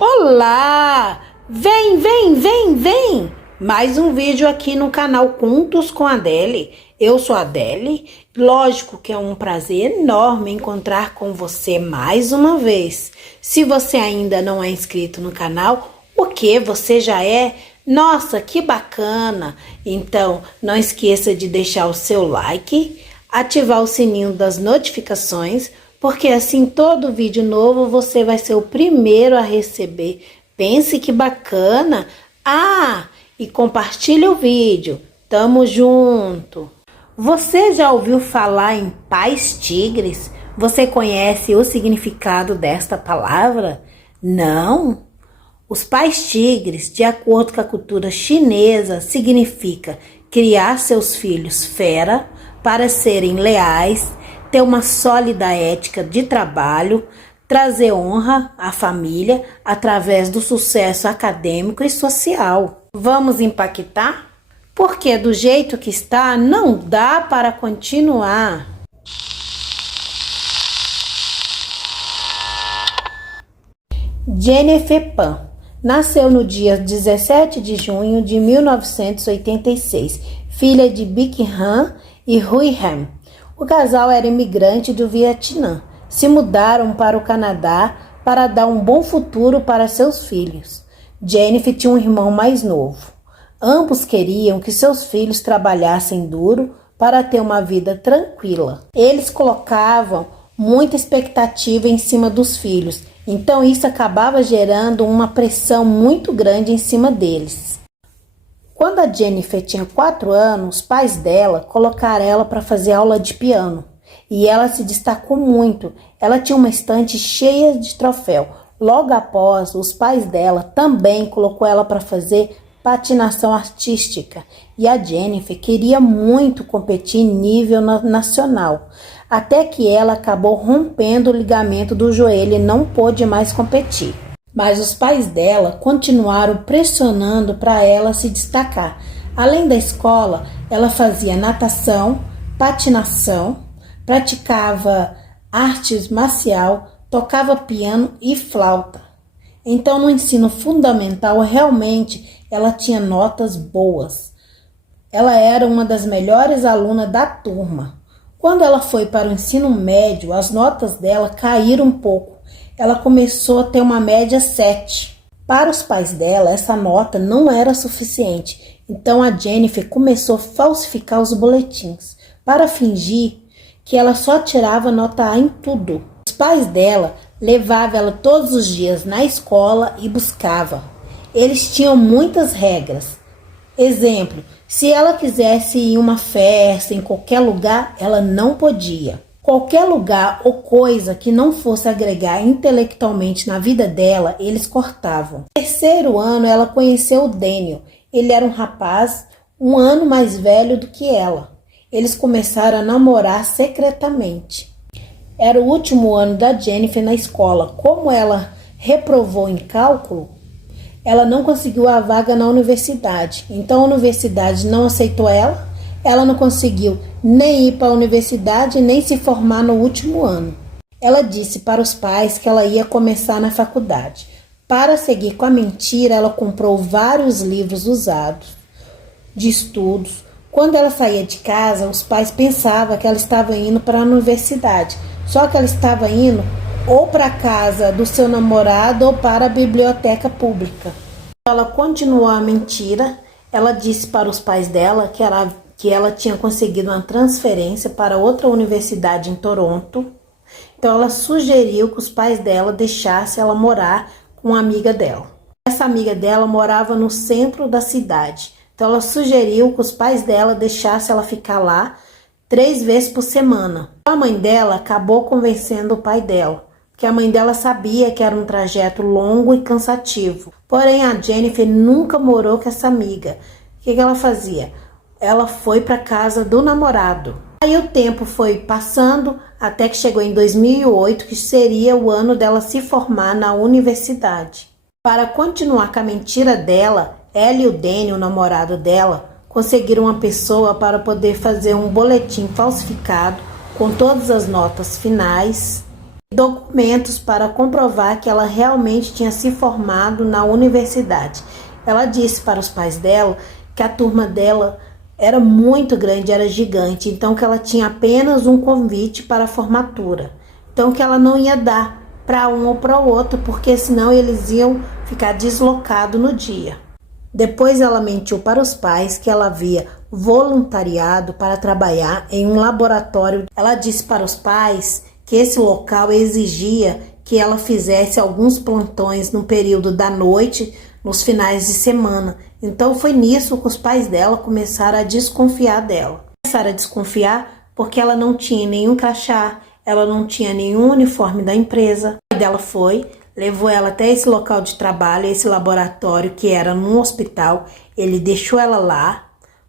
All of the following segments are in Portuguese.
Olá! Vem, vem, vem, vem! Mais um vídeo aqui no canal Contos com a Adele. Eu sou a Adele. Lógico que é um prazer enorme encontrar com você mais uma vez. Se você ainda não é inscrito no canal, o que você já é? Nossa, que bacana! Então, não esqueça de deixar o seu like, ativar o sininho das notificações, porque assim todo vídeo novo você vai ser o primeiro a receber. Pense que bacana! Ah, e compartilhe o vídeo. Tamo junto! Você já ouviu falar em pais tigres? Você conhece o significado desta palavra? Não? Os pais tigres, de acordo com a cultura chinesa, significa criar seus filhos fera para serem leais, ter uma sólida ética de trabalho, trazer honra à família através do sucesso acadêmico e social. Vamos impactar? Porque do jeito que está, não dá para continuar. Jennifer Pan nasceu no dia 17 de junho de 1986, filha de Big Han e Hui Han. O casal era imigrante do Vietnã. Se mudaram para o Canadá para dar um bom futuro para seus filhos. Jennifer tinha um irmão mais novo. Ambos queriam que seus filhos trabalhassem duro para ter uma vida tranquila. Eles colocavam muita expectativa em cima dos filhos, então isso acabava gerando uma pressão muito grande em cima deles. Quando a Jennifer tinha 4 anos, os pais dela colocaram ela para fazer aula de piano. E ela se destacou muito. Ela tinha uma estante cheia de troféu. Logo após, os pais dela também colocou ela para fazer patinação artística. E a Jennifer queria muito competir em nível nacional. Até que ela acabou rompendo o ligamento do joelho e não pôde mais competir. Mas os pais dela continuaram pressionando para ela se destacar. Além da escola, ela fazia natação, patinação, praticava artes marcial, tocava piano e flauta. Então, no ensino fundamental, realmente, ela tinha notas boas. Ela era uma das melhores alunas da turma. Quando ela foi para o ensino médio, as notas dela caíram um pouco. Ela começou a ter uma média 7. Para os pais dela, essa nota não era suficiente. Então, a Jennifer começou a falsificar os boletins para fingir que ela só tirava nota A em tudo. Os pais dela levavam ela todos os dias na escola e buscavam. Eles tinham muitas regras. Exemplo, se ela quisesse ir em uma festa, em qualquer lugar, ela não podia. Qualquer lugar ou coisa que não fosse agregar intelectualmente na vida dela, eles cortavam. No 3º ano, ela conheceu o Daniel. Ele era um rapaz 1 ano mais velho do que ela. Eles começaram a namorar secretamente. Era o último ano da Jennifer na escola. Como ela reprovou em cálculo, ela não conseguiu a vaga na universidade. Então a universidade não aceitou ela. Ela não conseguiu nem ir para a universidade, nem se formar no último ano. Ela disse para os pais que ela ia começar na faculdade. Para seguir com a mentira, ela comprou vários livros usados de estudos. Quando ela saía de casa, os pais pensavam que ela estava indo para a universidade. Só que ela estava indo ou para a casa do seu namorado ou para a biblioteca pública. Ela continuou a mentira. Ela disse para os pais dela que ela tinha conseguido uma transferência para outra universidade em Toronto. Então ela sugeriu que os pais dela deixassem ela morar com uma amiga dela. Essa amiga dela morava no centro da cidade. Então ela sugeriu que os pais dela deixassem ela ficar lá 3 vezes por semana. A mãe dela acabou convencendo o pai dela, porque a mãe dela sabia que era um trajeto longo e cansativo. Porém, a Jennifer nunca morou com essa amiga. O que ela fazia? Ela foi para casa do namorado. Aí o tempo foi passando até que chegou em 2008, que seria o ano dela se formar na universidade. Para continuar com a mentira dela, ela e o Daniel, o namorado dela, conseguiram uma pessoa para poder fazer um boletim falsificado com todas as notas finais documentos para comprovar que ela realmente tinha se formado na universidade. Ela disse para os pais dela que a turma dela era muito grande, era gigante, então que ela tinha apenas um convite para a formatura. Então que ela não ia dar para um ou para o outro, porque senão eles iam ficar deslocados no dia. Depois ela mentiu para os pais que ela havia voluntariado para trabalhar em um laboratório. Ela disse para os pais que esse local exigia que ela fizesse alguns plantões no período da noite, nos finais de semana. Então foi nisso que os pais dela começaram a desconfiar dela. Começaram a desconfiar porque ela não tinha nenhum crachá, ela não tinha nenhum uniforme da empresa. O pai dela levou ela até esse local de trabalho, esse laboratório que era num hospital. Ele deixou ela lá,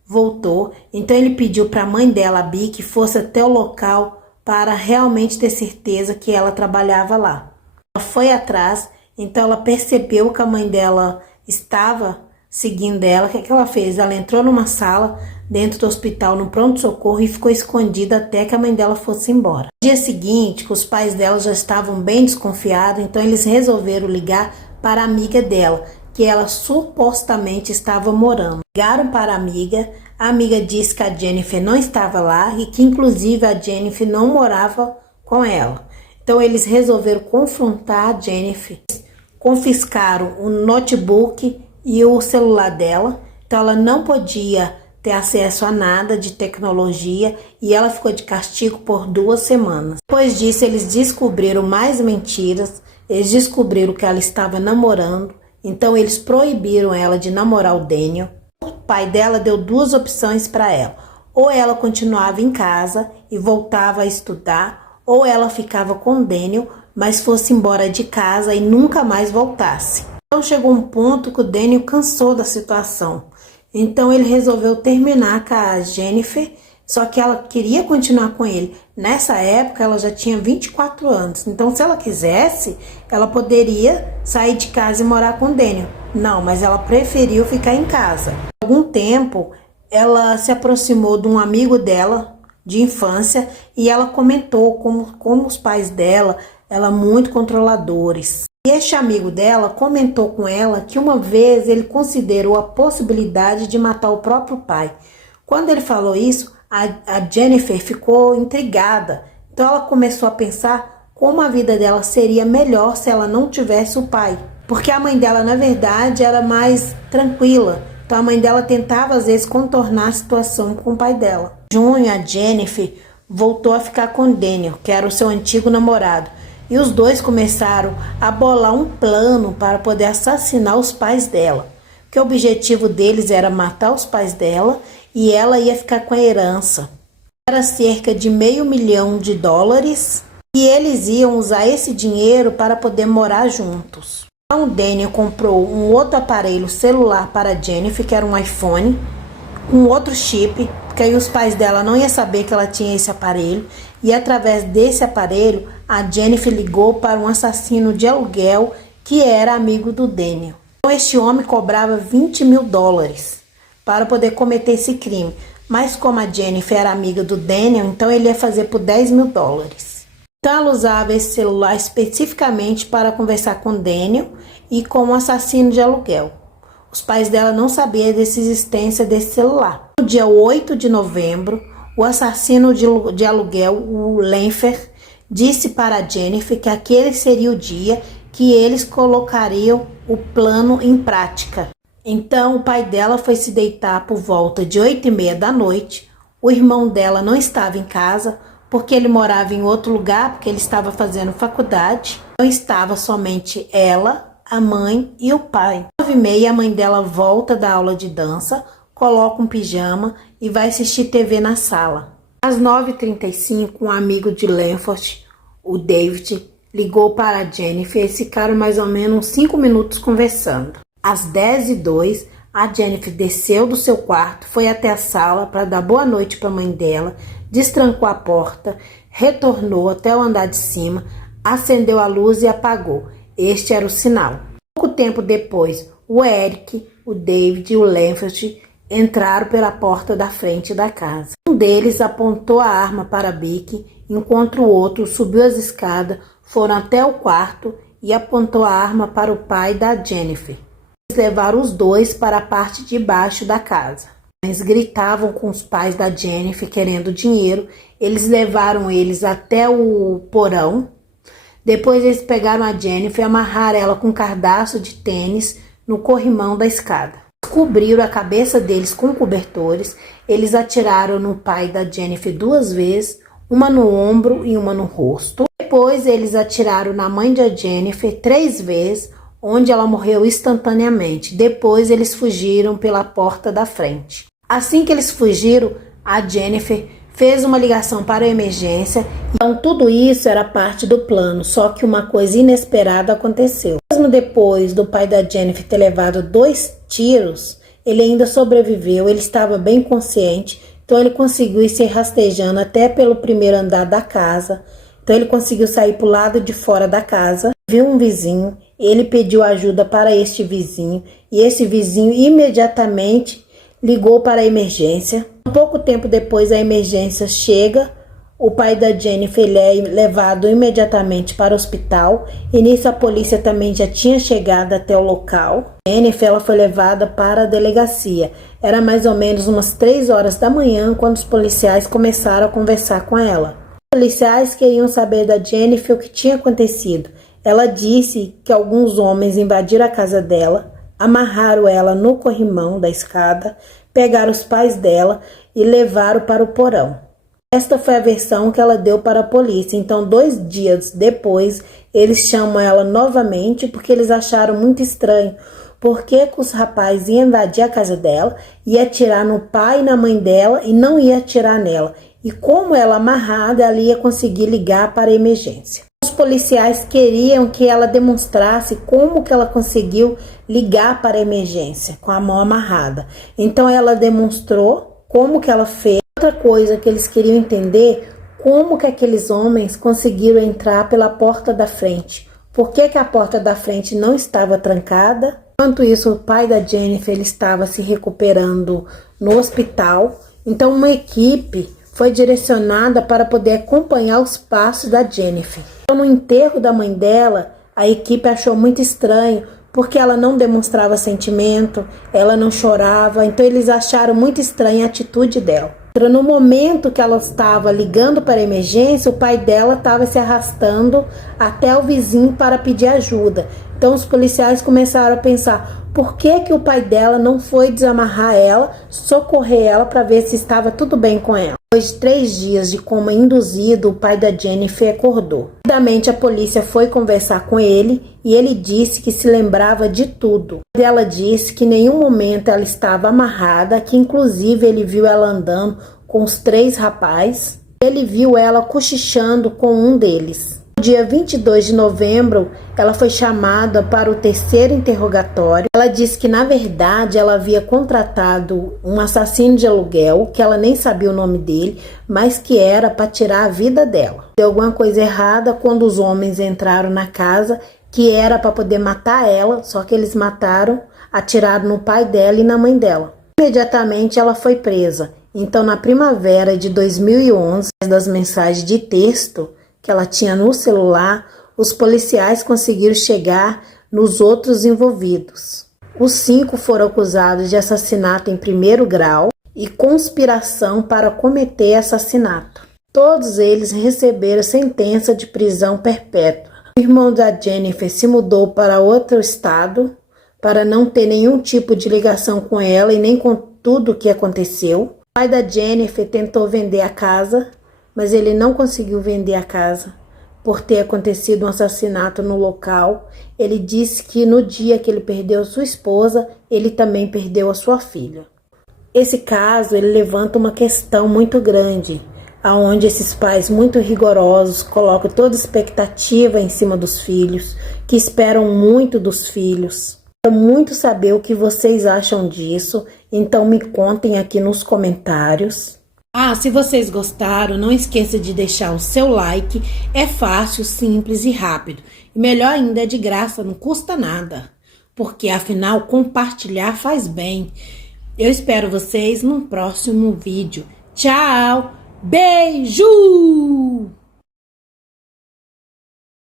voltou. Então ele pediu para a mãe dela, a Bi, que fosse até o local para realmente ter certeza que ela trabalhava lá. Ela foi atrás, então ela percebeu que a mãe dela estava seguindo ela. O que ela fez? Ela entrou numa sala dentro do hospital, no pronto-socorro, e ficou escondida até que a mãe dela fosse embora. No dia seguinte, que os pais dela já estavam bem desconfiados, então eles resolveram ligar para a amiga dela, que ela supostamente estava morando. Ligaram para a amiga disse que a Jennifer não estava lá e que inclusive a Jennifer não morava com ela. Então eles resolveram confrontar a Jennifer, confiscaram o notebook e o celular dela, então ela não podia ter acesso a nada de tecnologia e ela ficou de castigo por 2 semanas. Depois disso eles descobriram mais mentiras, eles descobriram que ela estava namorando, então eles proibiram ela de namorar o Daniel. O pai dela deu 2 opções para ela: ou ela continuava em casa e voltava a estudar, ou ela ficava com o Daniel, mas fosse embora de casa e nunca mais voltasse. Então chegou um ponto que o Daniel cansou da situação. Então ele resolveu terminar com a Jennifer, só que ela queria continuar com ele. Nessa época ela já tinha 24 anos, então se ela quisesse, ela poderia sair de casa e morar com o Daniel. Não, mas ela preferiu ficar em casa. Por algum tempo ela se aproximou de um amigo dela de infância e ela comentou como os pais dela eram muito controladores. E este amigo dela comentou com ela que uma vez ele considerou a possibilidade de matar o próprio pai. Quando ele falou isso, a Jennifer ficou intrigada. Então ela começou a pensar como a vida dela seria melhor se ela não tivesse o pai. Porque a mãe dela, na verdade, era mais tranquila. Então a mãe dela tentava às vezes contornar a situação com o pai dela. Em junho, a Jennifer voltou a ficar com Daniel, que era o seu antigo namorado. E os dois começaram a bolar um plano para poder assassinar os pais dela. Que o objetivo deles era matar os pais dela e ela ia ficar com a herança. Era cerca de $500 mil e eles iam usar esse dinheiro para poder morar juntos. Então o Daniel comprou um outro aparelho celular para a Jennifer, que era um iPhone, um outro chip, porque aí os pais dela não iam saber que ela tinha esse aparelho. E através desse aparelho, a Jennifer ligou para um assassino de aluguel que era amigo do Daniel. Então este homem cobrava $20 mil para poder cometer esse crime. Mas como a Jennifer era amiga do Daniel, então ele ia fazer por $10 mil. Então ela usava esse celular especificamente para conversar com Daniel e com um assassino de aluguel. Os pais dela não sabiam da existência desse celular. No dia 8 de novembro, o assassino de aluguel, o Lenfer, disse para a Jennifer que aquele seria o dia que eles colocariam o plano em prática. Então o pai dela foi se deitar por volta de 8h30 da noite. O irmão dela não estava em casa porque ele morava em outro lugar, porque ele estava fazendo faculdade. Então estava somente ela, a mãe e o pai. Às 9h30 a mãe dela volta da aula de dança, coloca um pijama e vai assistir TV na sala. Às 9h35, um amigo de Lenford, o David, ligou para a Jennifer e eles ficaram mais ou menos 5 minutos conversando. Às 10h02, a Jennifer desceu do seu quarto, foi até a sala para dar boa noite para a mãe dela, destrancou a porta, retornou até o andar de cima, acendeu a luz e apagou. Este era o sinal. Pouco tempo depois, o Eric, o David e o Lenford entraram pela porta da frente da casa. Um deles apontou a arma para Bic, enquanto o outro subiu as escadas, foram até o quarto e apontou a arma para o pai da Jennifer. Eles levaram os dois para a parte de baixo da casa. Eles gritavam com os pais da Jennifer querendo dinheiro. Eles levaram eles até o porão. Depois eles pegaram a Jennifer e amarraram ela com um cadastro de tênis no corrimão da escada. Cobriram a cabeça deles com cobertores. Eles atiraram no pai da Jennifer 2 vezes, uma no ombro e uma no rosto. Depois eles atiraram na mãe da Jennifer 3 vezes, onde ela morreu instantaneamente. Depois eles fugiram pela porta da frente. Assim que eles fugiram, a Jennifer fez uma ligação para a emergência. Então tudo isso era parte do plano, só que uma coisa inesperada aconteceu. Mesmo depois do pai da Jennifer ter levado 2 tiros, ele ainda sobreviveu, ele estava bem consciente, então ele conseguiu ir se rastejando até pelo primeiro andar da casa. Então ele conseguiu sair para o lado de fora da casa, viu um vizinho, ele pediu ajuda para este vizinho e esse vizinho imediatamente ligou para a emergência. Um pouco tempo depois a emergência chega, o pai da Jennifer é levado imediatamente para o hospital e nisso a polícia também já tinha chegado até o local. Jennifer ela foi levada para a delegacia. Era mais ou menos umas 3 horas da manhã quando os policiais começaram a conversar com ela. Os policiais queriam saber da Jennifer o que tinha acontecido. Ela disse que alguns homens invadiram a casa dela, amarraram ela no corrimão da escada, pegaram os pais dela e levaram para o porão. Esta foi a versão que ela deu para a polícia. Então, 2 dias depois, eles chamam ela novamente porque eles acharam muito estranho. Por que os rapazes iam invadir a casa dela, ia atirar no pai e na mãe dela e não ia atirar nela? E como ela amarrada, ela ia conseguir ligar para a emergência. Os policiais queriam que ela demonstrasse como que ela conseguiu ligar para a emergência com a mão amarrada. Então ela demonstrou como que ela fez. Outra coisa que eles queriam entender, como que aqueles homens conseguiram entrar pela porta da frente. Por que que a porta da frente não estava trancada? Enquanto isso, o pai da Jennifer ele estava se recuperando no hospital. Então uma equipe foi direcionada para poder acompanhar os passos da Jennifer. No enterro da mãe dela, a equipe achou muito estranho, porque ela não demonstrava sentimento, ela não chorava, então eles acharam muito estranha a atitude dela. No momento que ela estava ligando para a emergência, o pai dela estava se arrastando até o vizinho para pedir ajuda. Então os policiais começaram a pensar, por que que o pai dela não foi desamarrar ela, socorrer ela para ver se estava tudo bem com ela? Depois de 3 dias de coma induzido, o pai da Jennifer acordou. Rapidamente a polícia foi conversar com ele e ele disse que se lembrava de tudo. Ela disse que em nenhum momento ela estava amarrada, que inclusive ele viu ela andando com os 3 rapazes. Ele viu ela cochichando com um deles. No dia 22 de novembro, ela foi chamada para o 3º interrogatório. Ela disse que, na verdade, ela havia contratado um assassino de aluguel, que ela nem sabia o nome dele, mas que era para tirar a vida dela. Deu alguma coisa errada quando os homens entraram na casa, que era para poder matar ela, só que eles mataram, atiraram no pai dela e na mãe dela. Imediatamente ela foi presa. Então, na primavera de 2011, das mensagens de texto que ela tinha no celular, os policiais conseguiram chegar nos outros envolvidos. Os 5 foram acusados de assassinato em 1º grau e conspiração para cometer assassinato. Todos eles receberam sentença de prisão perpétua. O irmão da Jennifer se mudou para outro estado para não ter nenhum tipo de ligação com ela e nem com tudo o que aconteceu. O pai da Jennifer tentou vender a casa, mas ele não conseguiu vender a casa por ter acontecido um assassinato no local. Ele disse que no dia que ele perdeu sua esposa, ele também perdeu a sua filha. Esse caso ele levanta uma questão muito grande, aonde esses pais muito rigorosos colocam toda expectativa em cima dos filhos, que esperam muito dos filhos. Quero muito saber o que vocês acham disso, então me contem aqui nos comentários. Se vocês gostaram, não esqueça de deixar o seu like. É fácil, simples e rápido. E melhor ainda, é de graça, não custa nada. Porque afinal, compartilhar faz bem. Eu espero vocês no próximo vídeo. Tchau! Beijo!